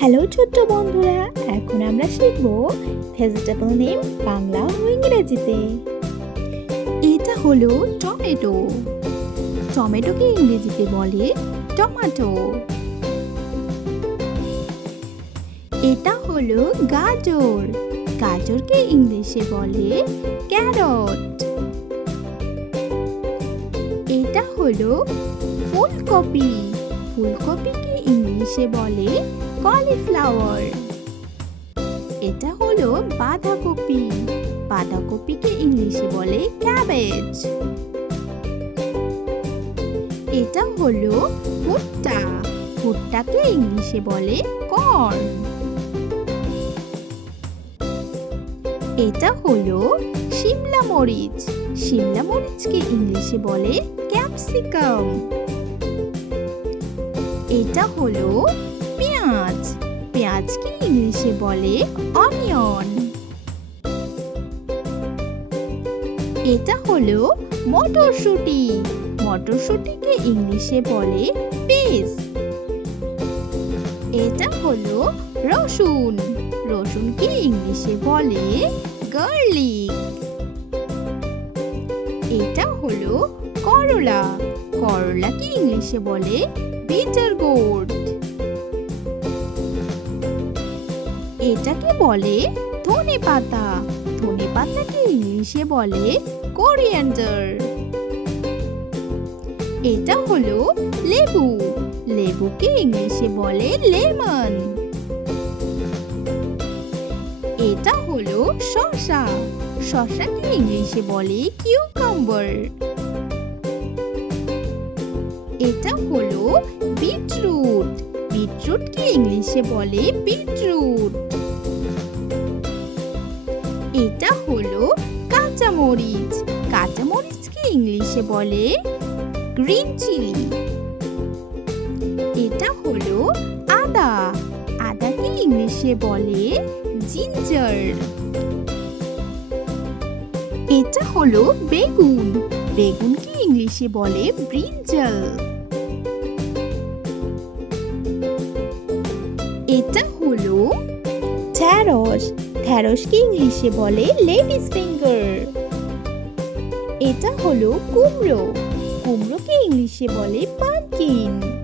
Hello ছোট্ট বন্ধুরা, এখন আমরা শিখব ভেজিটেবল নেম বাংলা ও ইংরেজিতে। এটা হলো টমেটো। টমেটোকে ইংরেজিতে বলে টমেটো। এটা হলো গাজর। গাজরকে ইংলিশে বলে ক্যারট। এটা হলো ফুলকপি। ফুলকপিকে ইংলিশে বলে কলিফ্লাওয়ার। এটা হলো বাঁধাকপি। বাঁধাকপিকে ইংলিশে বলে ক্যাবেজ। এটা হলো ভুট্টা। ভুট্টাকে ইংলিশে বলে কর্ন। এটা হলো শিমলা মরিচ। শিমলা মরিচকে ইংলিশে বলে ক্যাপসিকাম। এটা হলো পেঁয়াজ। পেঁয়াজকে ইংলিশে বলে অনিয়ন। এটা হলো মটরশুঁটি। মটরশুঁটিকে ইংলিশে বলে পিস। এটা হলো রসুন। রসুনকে ইংলিশে বলে গার্লিক। এটা হলো করলা। করলাকে ইংলিশে বলে বিটার গোর্ড। এটাকে বলে ধনেপাতা। ধনেপাতাকে ইংলিশে বলে কোরিয়ান্ডার। এটা হলো লেবু। লেবুকে ইংলিশে বলে লেমন। এটা হলো শসা। শসাকে ইংলিশে বলে কিউকাম্বার। এটা হলো বিটরুট। বিটরুটকে ইংলিশে বলে বিটরুট। এটা হলো কাঁচামরিচ। কাঁচামরিচকে ইংলিশে বলে গ্রিন চিলি। এটা হলো আদা। আদাকে ইংলিশে বলে জিঞ্জার। এটা হলো বেগুন। বেগুনকে ইংলিশে বলে ব্রিঞ্জাল। এটা হলো ঢ্যাঁড়স। ঢ্যাঁড়সকে ইংলিশে বলে লেডিস ফিঙ্গার। এটা হলো কুমড়ো। কুমড়োকে ইংলিশে বলে পাম্পকিন।